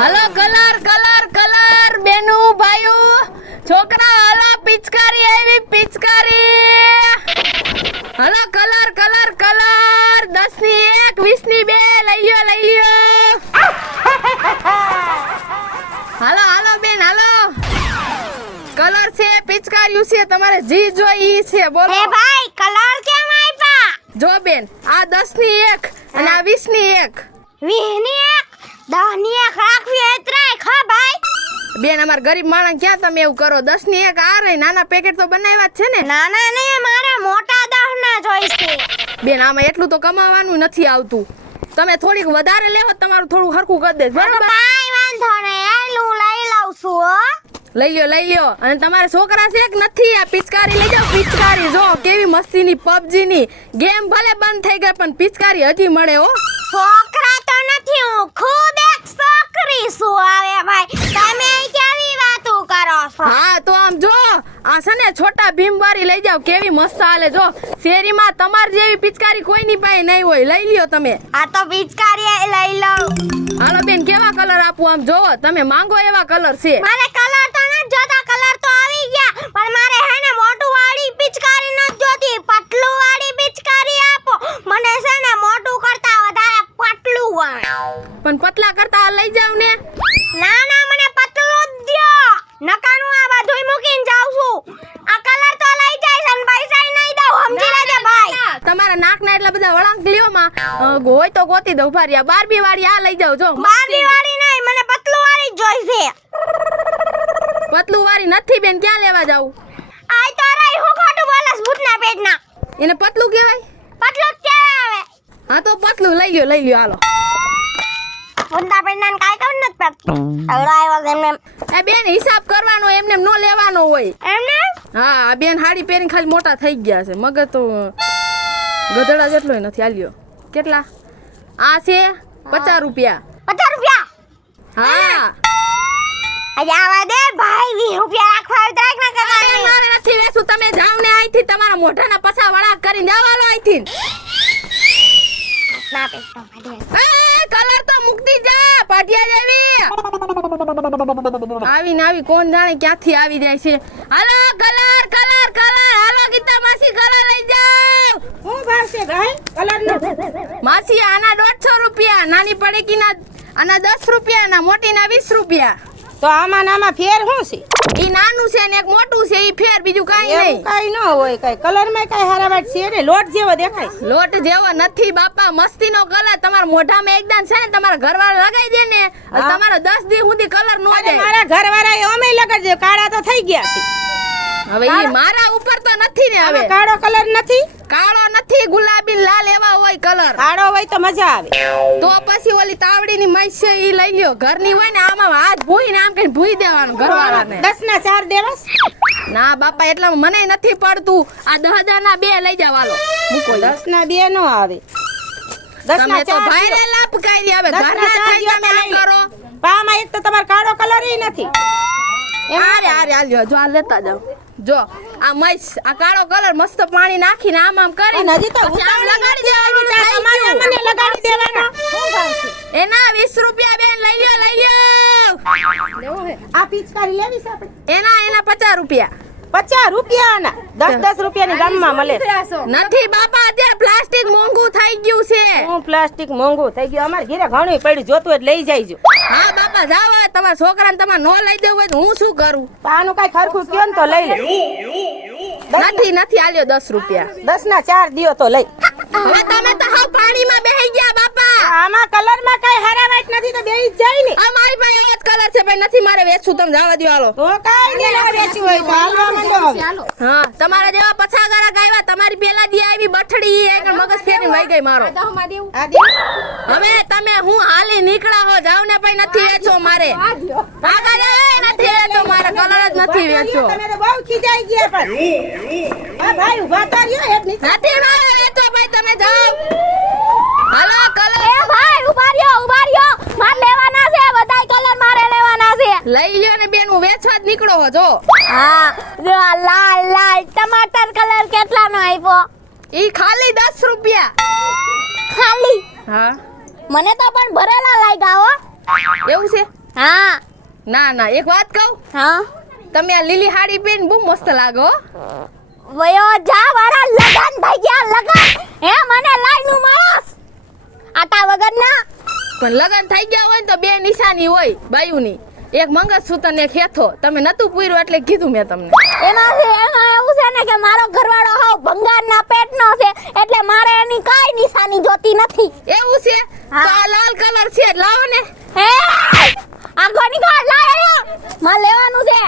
હાલો colour colour colour બેનુ ભાઈઓ છોકરા હાલો પિચકારી આવી પિચકારી હાલો કલર કલર કલર 10 ની 1 20 ની 2 લઈ લ્યો હાલો હાલો બેન હાલો કલર છે પિચકારીયું છે તમારે જી જોઈ ઈ છે બોલો એ ભાઈ કલર કેમ આપ્યા જો બેન આ 10 ની 1 અને આ 20 ની 1 20 ની 1 10 ની 1 રાખવી એતરાય ખા ભાઈ બેન અમાર ગરીબ માણસ ક્યાં તમે એવું કરો 10 ની 1 આ રે નાના પેકેટ તો બનાવ્યા જ છે ને નાના નહીં મારે મોટા 10 ના જોઈશે બેન આમાં એટલું તો કમાવાનું નથી આવતું તમે થોડીક વધારે લેવો તમારું થોડું હરખું કરી દેજો બરાબર કાઈ વાંધો નહીં હું લઈ લઉં છું હો લઈ લ્યો અને તમારા છોકરા છે કે નથી આ પિચકારી લઈ જાઓ પિચકારી જો કેવી મસ્તીની PUBG ની ગેમ ભલે બંધ થઈ ગઈ પણ પિચકારી હજી મળે હો છોકરા તો નથી હું ખુદ એક છોકરી છું આવે ભાઈ તમે કેવી વાતો કરો છો હા તો આમ જો આ છે ને છોટા ભીમવારી લઈ જાઓ કેવી મસ્ત હાલે જો શેરીમાં તમાર જેવી પિચકારી કોઈની પાસે નહીં હોય લઈ લ્યો તમે આ તો પિચકારી લઈ લઉં હાલો બેન કેવા કલર આપું આમ જોવો તમે માંગો એવા કલર છે મારે કલર તો નથી જોતા કલર તો આવી ગયા પણ મારે હે ને મોટું વાળી પિચકારી નથી જોતી પતલું વાળી પિચકારી આપો મને છે ને મોટું કરતા વધારે પતલું વાળી પણ પતલા કરતા આ લઈ જાવ ને ના ના મને પતલું જ દ્યો નકાનું આ બધુંય મૂકીને જાઉં છું આ કલર તો લઈ જાય છે ને પૈસા નહીં દઉં સમજી લેજે ભાઈ તમારા નાકના એટલા બધા વળાંક લ્યો માં હોય તો ગોતી દઉં ફારિયા બારબી વાળી આ લઈ જાવ જો બારબી વાળી નહીં મને પતલું વાળી જ જોઈશે પતલું વાળી નથી બેન ક્યાં લેવા જાવ આય તો રહી હું ખોટું બોલસ ભૂતના પેટના એને પતલું કહેવાય પતલું જ કહેવાય હા તો પતલું લઈ લ્યો હાલો ભૂતના પેટના કાઈ કામ નથી પડતું આવડો આવ્યો છે એમને એ બેન હિસાબ કરવાનો એમને નો લેવાનો હોય એમને હા આ બેન હાડી પહેરીને ખાલી મોટા થઈ ગયા છે મગજ તો ગધડા જેટલોય નથી આલ્યો કેટલા આ છે 50 રૂપિયા 50 રૂપિયા હા આજે આવા દે ભાઈ 20 રૂપિયા રાખવા આવે તો રાખ ના અરે મારે નથી વેસું તમે જાવ ને અહીંથી તમારા મોઢાના પછા વળા કરીને જવાલો અહીંથી ના પેટો માડે એ કલર તો મુકતી જા પાટિયા જેવી આવી કોણ જાણે ક્યાંથી આવી જાય છે હાલો કલર કલર કલર હાલો ગીતા માસી કલર લઈ જાવ શું ભાવ છે ભાઈ કલર નો માસી આના 150 રૂપિયા નાની પડેકીના આના 10 રૂપિયા ના મોટીના 20 રૂપિયા તો આમાં ફેર શું છે ઈ નાનું છે ને એક મોટું છે ઈ ફેર બીજું કાઈ એવું નહીં કાઈ ન હોય કાઈ કલર માં કાઈ હારાવાટ છે ને લોટ જેવો દેખાય છે લોટ જેવો નથી બાપા મસ્તીનો કલર તમારા મોઢામાં એકદમ છે ને તમારા ઘરવાળા લગાઈ દે ને એટલે તમારો 10 દી સુધી કલર નો અને જાય મારા ઘરવાળાએ ઓમે લગાડજો કાળા તો થઈ ગયા છે હવે ઈ મારા ઉપર તો નથી ને હવે આમાં કાળો કલર નથી કાળો નથી ગુલાબી લાલ એવા હોય કલર કાળો હોય તો મજા આવે તો પછી ઓલી તાવડીની માઈસ છે ઈ લઈ લ્યો ઘરની હોય ને આમાં હાથ ભૂઈ ને આમ કઈ ભૂઈ દેવાનું ઘરવાળાને 10 ના 4 દેવાસ ના બાપા એટલા મને નથી પડતું આ 10,000 ના 2 લઈ જાવ હાલો મૂકો 10 ના 2 નો આવે 10 તમે ના તો 4 ભાઈને લાભ કાઈ હવે 10 ઘરના ના થઈ 4 તમે તમે કરો પામાં એક તો તમાર કાળો કલર ઈ નથી આરે લ્યો જો આ લેતા જાવ જો આ મઈસ આ કાળો કલર મસ્ત પાણી નાખીને આમ કરી અને હજી તો પછી આમ લગાડી દેવાનું તમારે મને લગાડી દેવાનો શું ભાવ છે એના 20 રૂપિયા બેન લઈ લ્યો લેવો હે આ પિચકારી લેવી છે આપણે એના 50 રૂપિયા 50 રૂપિયાના 10 રૂપિયાની ગામમાં મળે નથી બાપા અત્યારે પ્લાસ્ટિક મોંઘું થઈ ગયું છે હું પ્લાસ્ટિક મોંઘું થઈ ગયું અમાર ઘરે ઘણું પડ્યું જોતું એટલે લઈ જાયજો હા બાપા જાવ હવે તમારા છોકરાને તમારે નો લઈ દેવું હોય તો હું શું કરું પાનું કઈ ખરખું કયો ને તો લઈ લે નથી આલ્યો 10 રૂપિયા 10 ના 4 દિયો તો લઈ હવે તમે તો હાવ પાણીમાં બેહી ગયા બાપા આમાં કલર માં કઈ હરાવાટ નથી તો બેહી જ જાય ને આ મારી પાસે એવો જ કલર છે ભાઈ નથી મારે વેચવું તમે જવા દ્યો હાલો તો કાઈ નહીં લેવા વેચી હોય તો હાલવા માંડો હવે હા તમારા જેવા પછાગારા ગાયવા તમારી પેલા દી આવી બઠડી એક મગજ ફેરીને વઈ ગઈ મારો આ દે હવે તમે હું હાલી નીકળા હો જાવ ને ભાઈ નથી વેચો મારે આગળ નથી વેચો મારે કલર જ નથી વેચો તમે તો બહુ ખીજાઈ ગયા પણ આ ભાઈ ઊભા તો રહ્યો એક નીચે નથી મારે વેચો ભાઈ તમે જાવ હાલો કલર એ ભાઈ ઉભા રહ્યો માર લેવાના છે બધાય કલર મારે લેવાના છે લઈ લ્યો ને બેન હું વેચવા જ નીકળો હો જો હા જો આ લાલ ટમાટર કલર કેટલાનો આપ્યો ઈ ખાલી 10 રૂપિયા ખાલી હા મને તો પણ ભરેલા લાગ્યા હો એવું છે હા ના ના એક વાત કહું, હા તમે આ લીલી સાડી પહેરીને બહુ મસ્ત લાગો હો. વયો જા વાળા લગન થઈ ગયા લગન હે મને લાઈનું માસ આટા વગર ના પણ લગન થઈ ગયા હોય ને તો બે નિશાની હોય બાયુની, એક મંગળસૂત્ર ને એક હેથો. તમે નતું પૂર્યું એટલે કીધું મેં તમને. એમાં એવું છે ને કે મારો ઘરવાળો હાવ ભંગારના પેટનો છે એટલે મારે એની કાઈ નિશાની જોતી નથી. એવું છે? હા. તો આ લાલ કલર છે લાવો ને. હે આગોની ગાડ લાય માં લેવાનું છે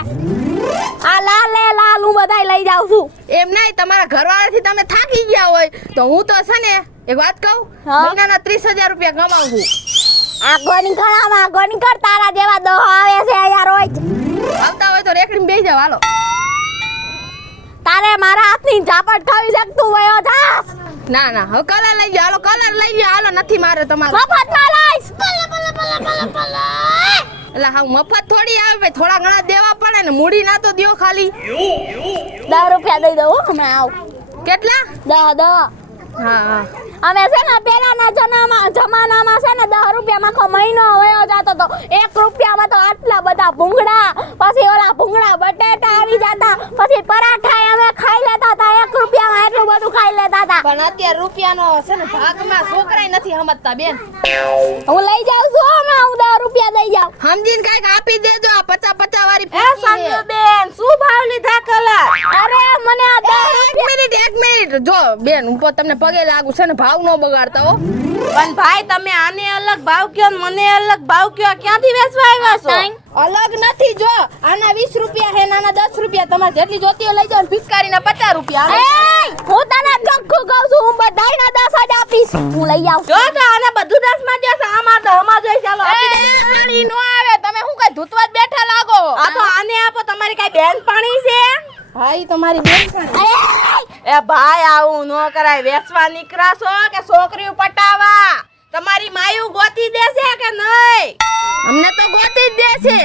આ લાલ હું બધાય લઈ જાઉં છું. એમ નહીં, તમારા ઘરવાળાથી તમે થાકી ગયા હોય તો હું તો છે ને એક વાત કહું, હા. મહિનાના 30,000 રૂપિયા કમાવું છું. આગોની ગાડામાં આગોની કર તારા જેવા દો આવે છે અહીંયા રોજ. આવતા હોય તો રેકડીમાં બેસી જાવ હાલો. તારે મારા હાથની ઝાપટ ખાવી છે તું વયો જાસ ના ના હવે કલર લઈ જાઓ હાલો, કલર લઈ જાઓ હાલો. નથી મારે તમારે મફતમાં લઈશ. એટલે હા મફત થોડી આવે ભાઈ, થોડા ઘણા દેવા પડે ને. મૂડી ના તો દ્યો ખાલી. 10 રૂપિયા દઈ દઉં અમે આવ કેટલા? 10 હા હા અમે છે ને પેલાના જમાનામાં છે ને 10 રૂપિયામાં આખો મહિનો વયો જતો તો. 1 રૂપિયામાં તો આટલા બધા ભૂંગળા, પછી ઓલા ભૂંગળા બટેટા આવી જતા, પછી પરાઠા અમે ખાઈ લેતા હતા. 1 રૂપિયામાં એટલું બધું ખાઈ લેતા હતા. પણ અત્યારે રૂપિયાનો છે ને ભાગમાં છોકરાય નથી સમજતા બેન. હું લઈ જાઉં છું અમે, હું 10 રૂપિયા દઈ જાઉં. સમજીને કાંઈક આપી દેજો. આ 50 વાળી એ સંજુબેન શું ભાવ લીધા કલર? અરે મને આ 10 એક મિનિટ જો બેન, હું તમને પગે લાગુ છે ને, ભાવ નો બગાડતા હો. પણ ભાઈ તમે આને અલગ ભાવ કયો ને મને અલગ ભાવ કયો, ક્યાંથી વેચવા આવ્યા છો? અલગ નથી. જો આના 20 રૂપિયા હે, નાના 10 રૂપિયા. તમારે જેટલી જોતી હોય લઈ જાઓ. પિચકારીના 50 રૂપિયા. હું તને ચોખ્ખું કહું છું, હું બધાયના 10 જ આપીશ. હું લઈ આવું. જો તો આને બધું 10 માં દેશે, આમાં 10 માં જોઈ. ચાલો આપી દે. ઈ નો આવે. તમે શું કઈ ધૂતવા જ બેઠા લાગો? આ તો આને આપો. તમારી કઈ બેન પાણી છે? હા ઈ તમારી બેન છે. એ ભાઈ આવું નો કરાય. વેચવા નીકળા છો કે છોકરીઓ પટાવા? તમારી માયુ ગોતી દેશે કે નહીં? અમને તો ગોતી જ દે છે.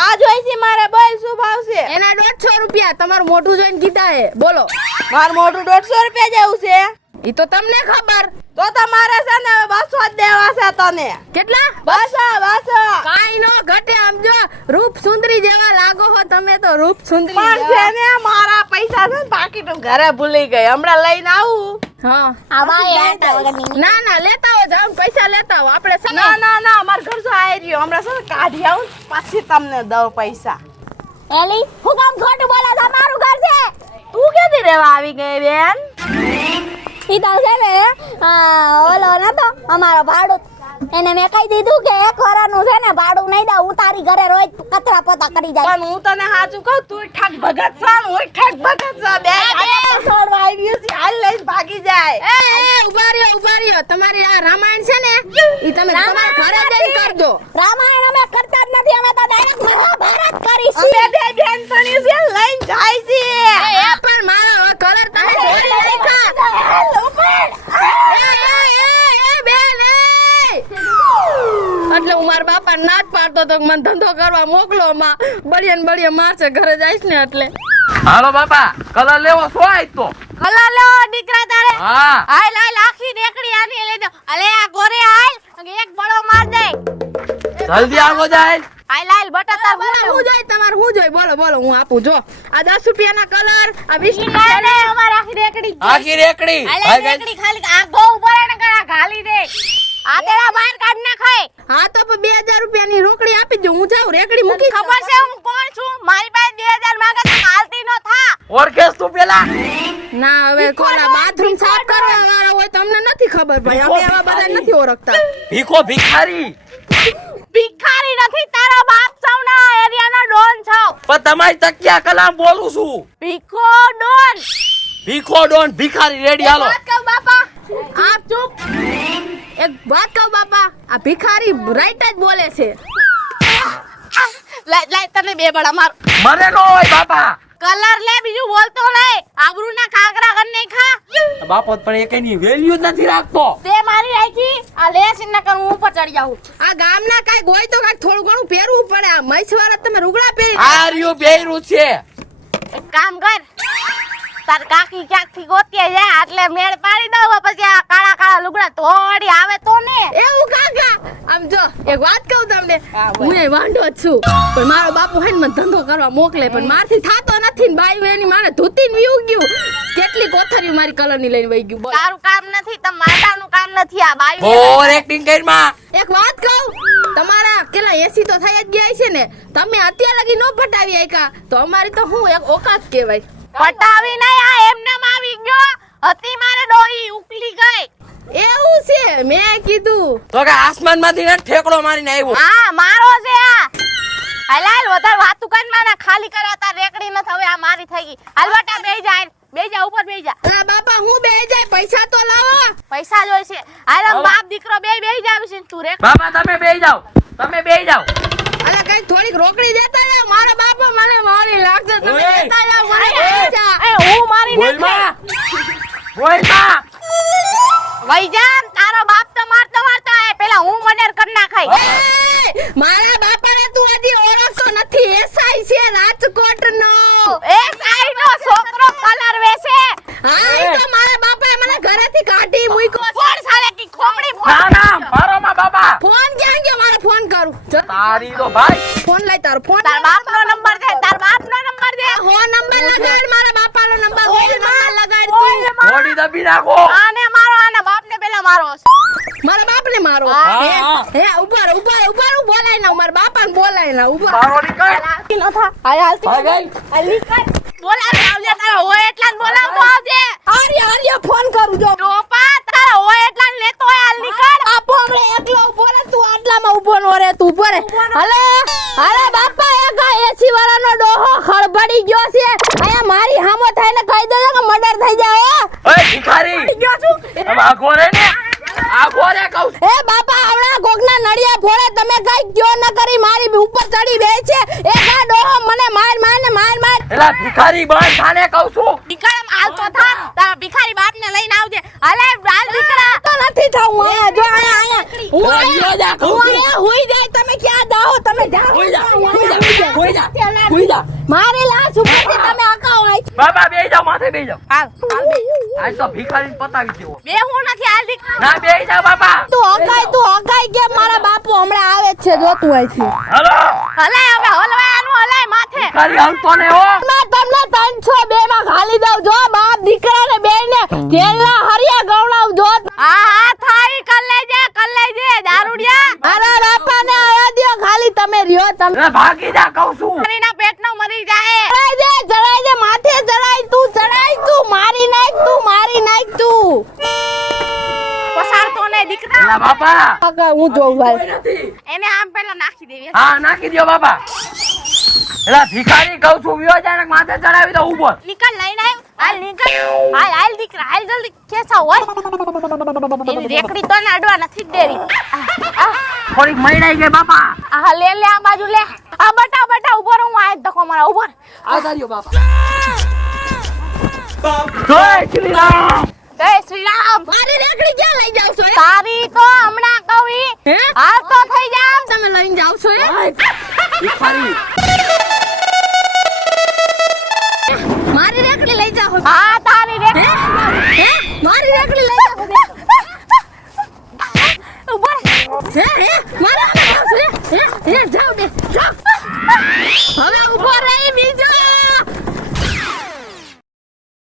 આ જોઈ છે મારે. બોલ શું ભાવ છે? એના 150 રૂપિયા. તમારું મોઢું જોઈને કીધા હે. બોલો. મારું મોઢું 150 રૂપિયા જેવું છે. ઈ તો તમને ખબર. તો તમારે છે ને 200 જ દેવા છે તને. કેટલા? 200. કાઈ નો ઘટે. આમ જો રૂપ સુંદરી જેવા લાગો હો તમે તો. રૂપ સુંદરી પણ છે જેવા. ને મારા પૈસા છે ને પાકીટ ઘરે ભૂલી ગઈ. હમણાં લઈને આવું. હા આ ભાઈ આટા વગરની. ના ના લેતા આવો. જાવ પૈસા લેતા આવો. આપણે છે ને ના અમાર ઘર જો આવી રહ્યો. હમણાં છે ને કાઢી આવું પછી તમને દઉં પૈસા. એલી હું કામ ખોટું બોલે છે? મારું ઘર છે. તું ક્યાંથી રહેવા આવી ગઈ બેન? ઈ તો છે ને ઓલો નતો અમારો ભાડું, એને મેં કહી દીધું કે 1 વર્ષનું છે ને ભાડું નહીં દઉં. હું તારી ઘરે રોજ કચરા પોતા કરી જાય. પણ હું તને સાચું કહું, તું ઠગ ભગત છે ને હું ઠગ ભગત છે. બે છોડવા આવી છે, હાલ લઈને ભાગી જાય. એ ઉભા રહ્યો. તમારી આ રામાયણ છે ને ઈ તમે તમારા ઘરે જઈને કરજો. રામાયણ અમે કરતા જ નથી, અમે તો ડાયરેક્ટ મહાભારત કરીશું. અમે બે બેનપણી છે લઈને જાય છે. એ પણ મારો કલર તમે જોઈ લીધા. એ બેન એ એટલે હું મારા બાપા ના જ પાડતો તો મને ધંધો કરવા મોકલો. માં બળિયા મારશે ઘરે જઈશ ને એટલે. હાલો બાપા, કલર લેવો છો આજ તો? કલર લેવો દીકરા તારે? હા. હાલ આખી રેકડી આની લઈ દો. અલે આ ગોરે હાલ એક બળો માર દે. જલ્દી આવો જાય. હાલ બટાટા બોલો હું જોઈ તમારે હું જોઈ બોલો હું આપું. જો આ 10 રૂપિયાના કલર, આ 20 ઈ રૂપિયા. લે અમાર આખી રેકડી. આખી રેકડી. હાલે ભાઈ રેકડી ખાલી આ ગો ઉપર ને કરા ઘાલી દે. આ તેરા બહાર કાઢ ના ખાય. હા તો 2000 રૂપિયાની રોકડી આપી દો. હું જાઉં રેકડી મૂકી. ખબર છે હું કોણ છું? મારી પાસે 2000 માંગે તો હાલતી નો થા. ઓળખેસ તું પેલા? ના હવે કોલા બાથરૂમ સાફ કરવા વાળા હોય તમને નથી ખબર ભાઈ. અમે આવા બધા નથી ઓળખતા. ભીખો ભિખારી. ભિખારી નથી, તારો બાપ સૌના એરિયાનો ડોન છો. પણ તમારી તકિયા કલામ બોલું છું. ભીખો ડોન. ભીખો ડોન ભિખારી રેડી હાલો. વાત કહું બાપા, આપ ચૂપ. એક વાત કહું બાપા, આ ભિખારી રાઈટ જ બોલે છે. લાય તને બે બડા માર. મને નો હોય બાપા. કલર લે, બીજું બોલતો નહીં. આબરૂના ખાકરા કર નહીં ખા. બાપો પણ એ કઈની વેલ્યુ જ નથી રાખતો. તે મારી રાખી આ લેસ ન કર હું ઉપર ચડી જાઉં. આ ગામના કાંઈક હોય તો કાંઈક થોડું ઘણું પહેરવું પડે. આ મૈસવાળા તમે રૂગડા પહેરી. આ રહ્યું બેરું છે. એક કામ કર, તાર કાકી ક્યાંકથી ગોતીએ જાય એટલે મેળ પાડી દઉં પછી આ કાળા કાળા લુગડા થોડી આવે તો ને. એવું કાકા આમ જો એક વાત કહું તમને હા, બોલ. હું એ વાંઢો જ છું પણ મારો બાપુ હે ને મને ધંધો કરવા મોકલે પણ મારથી થાતો નથી ને બાઈ એની માને ધૂતીને વીઉ ગયું કેટલી કોથરીઓ મારી કલરની લઈને વઈ ગયું બોલ તારું કામ નથી તમ માતાનું કામ નથી આ બાયું. ઓવર એક્ટિંગ કરી માં. એક વાત કહું તમારા કેટલા 80 તો થઈ જ ગયા છે ને તમે અત્યાર લગી નો પટાવી આયકા તો અમારી તો હું એક ઓકાત કહેવાય પટાવી નહીં આ એમનેમ આવી ગયો હતી મારે ડોહી ઉકલી ગઈ. એવું છે મેં કીધું તો કે આસમાન માંથી ને ઠેકડો મારીને આવ્યો. હા મારો છે આ. હાલ વધારે વાતું કર માના ખાલી કર્યા તાર રેકડી ન હવે આ મારી થઈ ગઈ. હાલ બટા બેહી જા ઉપર બેહી જા. આ બાપા હું બેહી જાય પૈસા તો લાવો પૈસા જોઈશે. હાલ આમ બાપ દીકરો બેહી જાવ છે તું રે. બાબા તમે બેહી જાઓ. તમે બેહી જાઓ. અલે કઈ થોડીક રોકડી દેતા જાવ મારા બાપા મને મારી લાગશે તમે ઓય. દેતા જાવ મને પૈસા એ હું મારી બોલ નથી. માં. બોલ માં. વઈ જા તારો બાપ તો મારતો આ પેલા હું મર્ડર કરી નાખાય. એ, મારા બાપાને તું હજી ઓળખતો નથી એસઆઈ છે રાજકોટનો એ સાઈ નો છોકરો કલર વેસે. હા એ તો મારા બાપાએ મને ઘરેથી કાઢી મૂક્યો છે. કોણ સાલે કી ખોમડી ના ના મારો માં બાબા. ફોન ક્યાં ગયો મારે ફોન કરું જો, તારી તો ભાઈ. ફોન લઈ તારો ફોન તાર બાપનો નંબર દે તાર બાપનો નંબર દે. હો નંબર લગાડ મારા બાપાનો નંબર હોય નંબર લગાડ તું બોડી દબી નાખો. આને મારો આના બાપને પેલા મારો. મારા બાપને મારો હા, હે, હા. હે ઉપર બોલાય ના મારા બાપાને બોલાય ના ઉપર મારો નીકળ. નો થા. હાલ ભાઈ બોલાવ આવજે તારો હોય એટલા જ બોલાવતો આવજે. આર્ય ફોન કરું જો ટોપા તારો હોય એટલા જ લેતો હોય હાલ નીકળ. આપો હમણે એકલો ઉભો રે તું આટલામાં ઉભો નો રે તું ઉભો રે હાલે બાપા એક આ એસી વાળાનો ડોહો ખળબડી ગયો છે આયા મારી હામો થાય ને કહી દેજો કે મર્ડર થઈ જાય હો ઓય ભિખારી. ગયો છું હવે આગો રે ને. આગો રે કહું છું. એ બાપા આવડા કોકના નડિયા ફોડે તમે કઈ કયો ન કરી મારી ઉપર ચડી બે છે એક આ ડોહો મને માર એલા ભિખારી બંધ થાને કહું છું. નીકળ આમ હાલતો થા તારા ભિખારી બાપને લઈને આવજે. હાલે હાલ દીકરા. તો નથી થાઉં આયા જો આયા હું ઓય, આયા જા, કહું છું. આયા હોઈ જાય તમે ક્યાં જાઓ તમે જાઓ હોઈ જા, હોઈ જા. હોઈ જા. મારી લાશ ઉપરથી તમે અકાઓ આઈ બાબા બેહી જાઓ માથે બેહી જાઓ. હાલ હાલ બે. આજ તો ભિખારી પતાવી દેવો. બે હું નથી હાલ દીકરા. ના બેહી જાઓ બાબા. તું હકાઈ કે મારા બાપુ હમણાં આવે જ છે જો તું આઈથી હાલો. હલાય હવે હલવાયાનું હલાય માથે. ભિખારી હાલતો ને હો. મેં તમને 302 માં ખાલી દઉં જો બાપ દીકરાને બેને તેલના હરિયા ગવડાવ જો હા થાઈ કર લેજે દારૂડિયા. મારા બાપાને આવા દ્યો ખાલી તમે રહ્યો તમે એલા ભાગી જા કહું છું. મારીના પેટનો મરી જાય. ચડાઈ દે માથે ચડાઈ તું મારી નાખ તું પસારતો ને દીકરા. એલા બાપા. કાકા હું જોઉં ભાઈ કોઈ નથી. એને આમ પેલા નાખી દેવી. હા નાખી દ્યો બાબા. એલા ભિખારી કહું છું વિયો જાય ને માથે ચડાવી દો ઉપર. નીકળ લઈને આવ. હાલ નીકળ. હાલ દીકરા હાલ જલ્દી કેસા હોય. એની રેકડી તો ને અડવા નથી જ દેવી. થોડીક મૈડાઈ ગઈ બાપા. આ લે આ બાજુ લે. આ બટા ઉભો રહો હું આ ધક્કો મારા ઉભો. આવતા રહ્યો બાપા. જય શ્રી રામ. જય શ્રી રામ. મારી રેકડી ક્યાં લઈ જાવ છો તારી તો હમણાં કવી હે હાલ તો થઈ જા. તમે લઈને જાવ છો ભિખારી. મારી રેકડી લઈ જાવ હા તારી રેકડી. હે મારી રેકડી લઈ જાવ ઉભો હે મારા હે જાવ બે જાવ હવે ઉભો રહી બીજો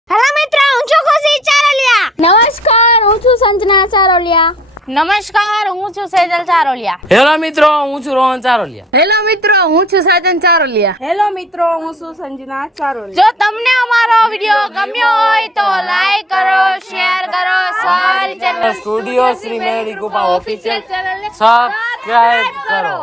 હેલો મિત્રો હું છું ખુશી ચારોલિયા. નમસ્કાર હું છું સંજના ચારોલિયા. નમસ્કાર હું છું સેજલ ચારોલિયા. હેલો મિત્રો હું છું રોહન ચારોલિયા. હેલો મિત્રો હું છું સાજન ચારોલિયા હેલો મિત્રો હું છું સંજના ચારોલી. જો તમને અમારો વિડિયો ગમ્યો હોય તો લાઈક કરો શેર કરો સબસ્ક્રાઇબ સ્ટુડિયો શ્રી મેરી ગોપા ઓફિશિયલ સબસ્ક્રાઇબ કરો.